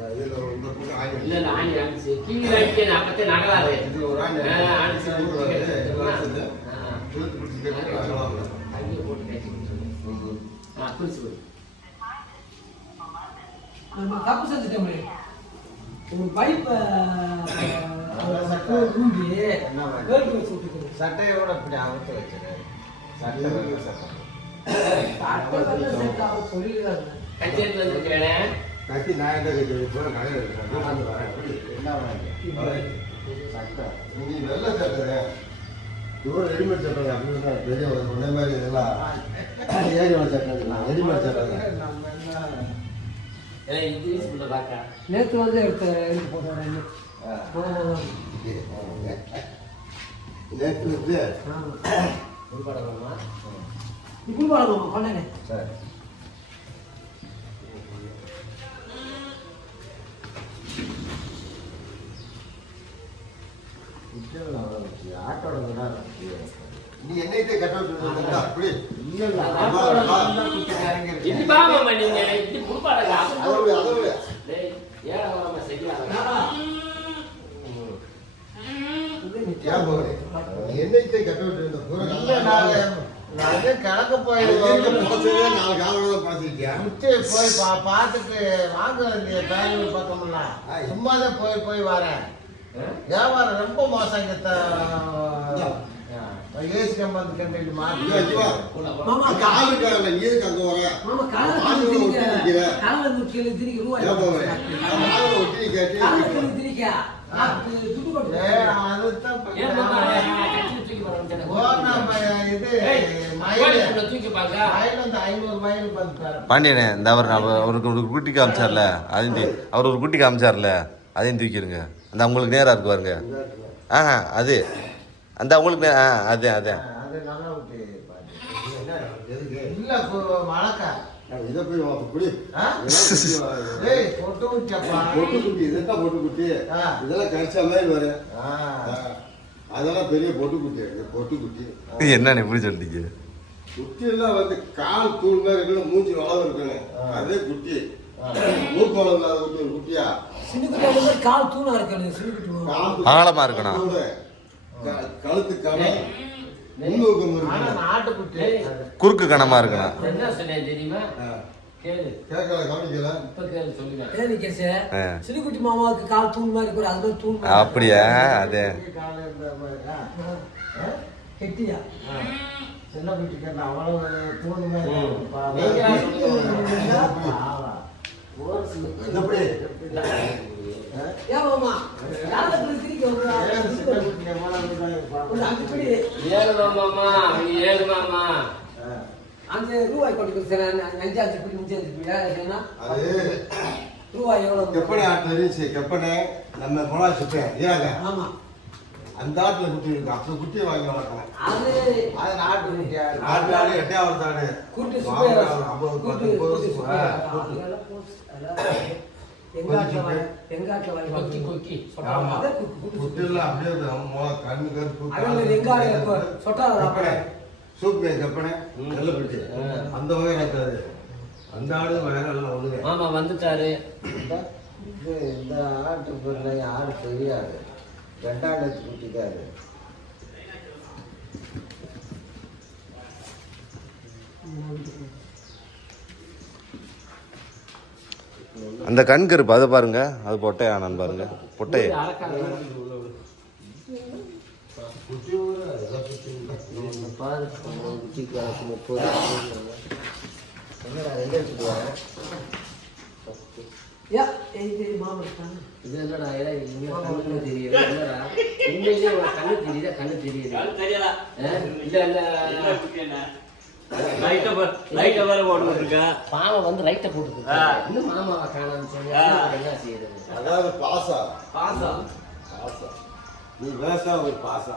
இல்ல இல்ல ஆணி ஆணிச்சு கீழே அடிக்க அப்பத்தே நகலாது ஆணிச்சு அங்கே போட்டு பேசி குளிச்சு போய் நம்ம தப்பு செஞ்சுட்டோம். ஒரு பைப்ப சட்டையோட இப்படி அவுத்து வச்சிரு. சட்டை சொல்லிடுறாங்க. கச்சேரியில் வந்துருக்கிறேன். கட்டி நான் என்ன கடையில் சட்டை நீ வெள்ள சட்டை இவ்வளோ ரெடிமேட் சட்டை அப்படின்னு பெரிய ஒரே மாதிரி இதெல்லாம் ஏரியோட சட்டை ரெடிமேட் சட்டை நேற்று வந்து எடுத்து போட்டோம். நேற்று வந்து குளிப்பாடலாமா பண்ணேன். சரி ஆட்டோட நீ என்னைக்கே கட்ட அப்படி என்னைக்கே கட்ட கிழக்க போய் போய் பார்த்துட்டு வாங்க இல்லையா பேங்களூர் பக்கம்ல சும்மாதான் போய் வரேன். வியாபாரம் ரொம்ப மோசம். ஏசி கம்பெனி கண்டிட்டு பாண்டியனே இந்த அவருக்கு ஒரு குட்டி காமிச்சார்ல அதையும் அவர் ஒரு குட்டி காமிச்சார்ல அதையும் தூக்கிடுங்க. அந்த அவங்களுக்கு நேராக இருக்கு பாருங்க. ஆஹா அது அந்த அவங்களுக்கு அதே அதே அதெல்லாம் பெரிய பொட்டுக்குட்டி பொட்டுக்குட்டி என்னன்னு எப்படி சொல்லிட்டீங்க? குட்டி எல்லாம் வந்து கால் தூள் மாதிரி இருக்கணும், மூஞ்சி வளவு இருக்கணும். அதே குட்டி மூக்கு வளவு இல்லாத குட்டி ஒரு குட்டியா கால் தூணா இருக்கணும், ஆழமா இருக்கணும், கழுத்து கணம் குறுக்கு கணமா இருக்கணும். சிறுகுட்டி மாமாவுக்கு கால் தூண் மாதிரி இருக்கு, அது தூண் அப்படியா? அதே கெட்டியா சின்ன குட்டிக்கு அவ்வளவு தூண் மாதிரி அந்த ரூபாய் கொண்டு அஞ்சாச்சு ரூபாய் எவ்வளவு கெப்பனை ஆட்டு கெப்பனை நம்ம போனா சுப்பேன் ஏங்க ஆமா அந்த ஆட்டுல குட்டி இருக்கு, அந்த குட்டியை வாங்கி வளர்க்கலாம். அது நாட்டு குட்டியா நாட்டு ஆடு எட்டையாவது ஆடு கூட்டு சூப்பே கெப்பனை நல்ல குட்டி அந்த வகை இருக்காது. அந்த ஆடு வேற எல்லாம் ஒண்ணுங்க. ஆமா வந்துட்டாரு. இந்த ஆட்டு பொருளை யாரும் தெரியாது. ரெண்டாண்டு குட்டிக்காரு அந்த கண் கருப்பு அதை பாருங்க, அது பொட்டையானான்னு பாருங்க. பொட்டை இது என்னடா கண்ணு தெரியுது, என்னடா உண்மையிலே கண்ணு தெரியுதா? கண்ணு தெரியுது பாவம் வந்து ரைட்ட போட்டு இன்னும் மாமாவை காணான்னு சொல்லி என்ன செய்யறது? அதாவது பாசா பாசா பாசா நீ பேசா ஒரு பாசா